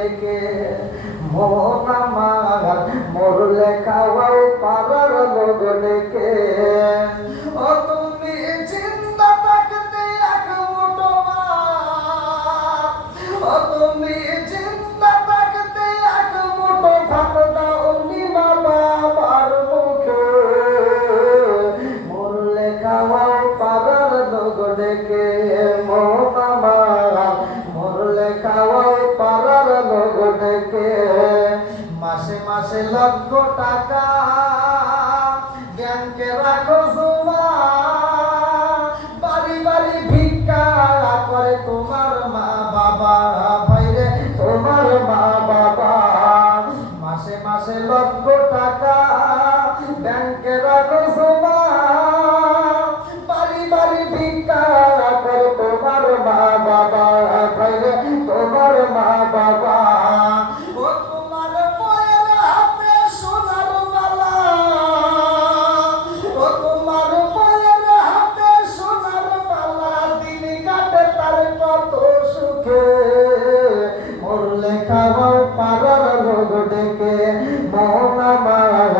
ডেকে মন আমার মরলে খাওয়াও পারার লোক ডেকে ও তুমি চিন্তা থাকতে এক মুঠো ভাত ও তুমি চিন্তা থাকতে এক মুঠো ভাত দাও নি বাবার মুখে মরলে খাওয়াও পারার লোক ডেকে মন আমার মরলে খাওয়াও পারার লোক ডেকে মাসে মাসে লক্ষ টাকা ব্যাংকে রাখো জমা বাড়ি বাড়ি ভিক্ষা করে তোমার মা বাবা ভাইরে তোমার মা বাবা মাসে মাসে লক্ষ টাকা ব্যাংকে রাখো জমা বাড়ি বাড়ি ভিক্ষা করে তোমার মা বাবা ভাইরে তোমার মা বাবা ও তোমার মায়ের হাতে সোনার মালা ও তোমার মায়ের হাতে সোনার মালা দিন কাটে তার কত সুখে মরলে খাওয়াও পারার লোক ডেকে মন আমার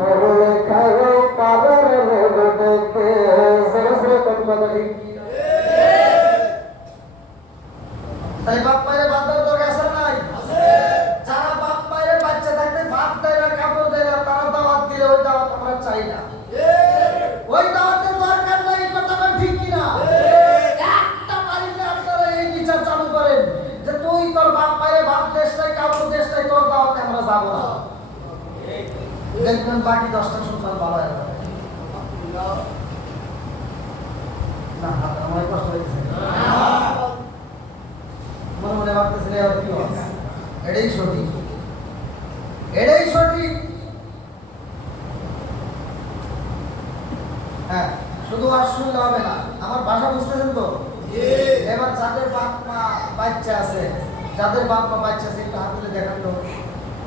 মরলে খাওয়াও পারার লোক ডেকে জোরে জোরে কথা ঠিক তাই বাপ মায়ের বাদ দেওয়ার দরকার আছে নাই? যারা বাপ মায়ের বাচ্চা থাকতে ভাত দেয় না কাপড় দেয় না তারা দাওয়াত দিলে ওই দাওয়াত আমরা চাই না ওই দাওয়াতের দরকার নাই কথাটা ঠিক কিনা একটা বাড়িতে আপনারা এই বিচার চালু করেন যে তুই তোর বাপ মায়ের ভাত দেশ নাই কাপড় দেশ নাই তোর দাওয়াতে আমরা যাবো না দেখবেন বাকি 10টা সন্তান ভালো হয়ে যাবে না আমার কষ্ট হয়েছে মনে মনে ভাবতেছিলে আর কি হবে এটাই সঠিক এটাই সঠিক হ্যাঁ শুধু আর শুনলে হবে না আমার ভাষা বুঝতেছেন তো এবার যাদের বাপ মা বাচ্চা আছে যাদের বাপ মা বাচ্চা আছে একটু হাত তুলে দেখান তো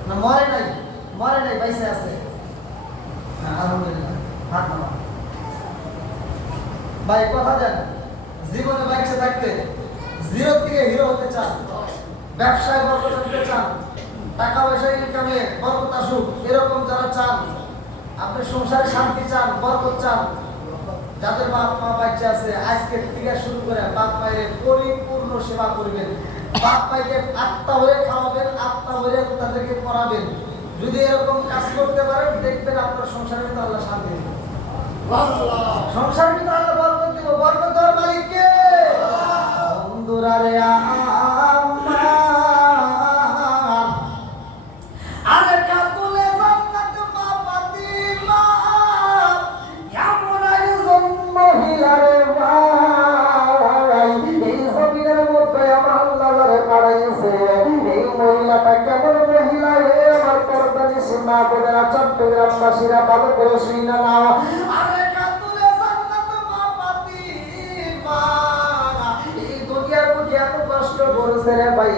না মরে নাই বাইসে আছে আলহামদুলিল্লাহ হাত নামা ভাই কথা দেন জীবনে বাচ্চা থাকতে জিরো থেকে হিরো হতে চান ব্যবসায় বরকত আনতে চান টাকা পয়সা ইনকামে বরকত আসুক এরকম যারা চান আপনি সংসারে শান্তি চান বরকত চান যাদের বাপ মা বাচ্চা আছে আজকে থেকে শুরু করে বাপ মায়ের পরিপূর্ণ সেবা করবেন বাপ মায়ের আত্মা হয়ে খাওয়াবেন আত্মা হয়ে তাদেরকে পড়াবেন যদি এরকম কাজ করতে পারেন দেখবেন আপনার সংসারের ভিতরে আল্লাহ শান্তি দেবে সংসারের ভিতরে আল্লাহ বরকত দিব বরকত দেওয়ার মালিক কে বন্ধুরা রে আরে কাতুলে জান্নাত মা ফাতিমা এমন একজন মহিলা রে ভাই এই জমিনের মধ্যে আমার আল্লাহ যারে পাঠাইছে এই মহিলাটা কেমন মহিলা রে আমার পর্দানি সীমা করে চট্টগ্রামবাসীরা ভালো করে শুনে নাও আরে কাতুলে জান্নাত মা ফাতিমা এই দুনিয়ার মধ্যে এত কষ্ট করেছে রে ভাই